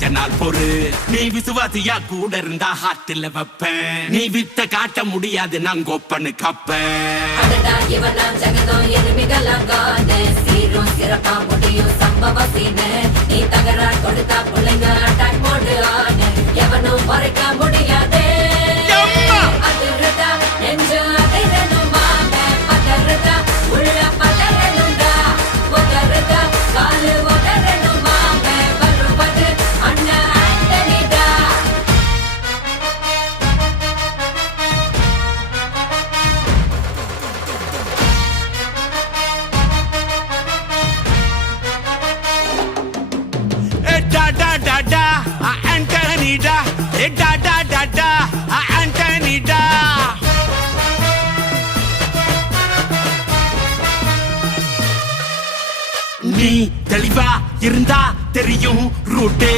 கொஞ்ச நாள் பொறு. நீ விசுவாசியா கூட இருந்தா ஹார்ட்ல வைப்பேன். நீ வித்த காட்ட முடியாது நான் கோப்பனு கப்பேன். சிறப்பா முடியும் சம்பவ சீனு. நீ தகராறு கொடுத்தா பிள்ளைங்க அட்டாக் மோடு ஆனு. எவனும் மறைக்க முடியாதே. அதிர்றதா நெஞ்சு அதிரணும் மாமே. பதறதா உள்ள பதறணும்டா. உதறதா காலு உதறணும் மாமே. வருவது அண்ணன் ஆண்டனிடா. Da da da da, Anthony da. Da da da da, Anthony da. நீ தெளிவா இருந்தா தெரியும் ரூட்டே.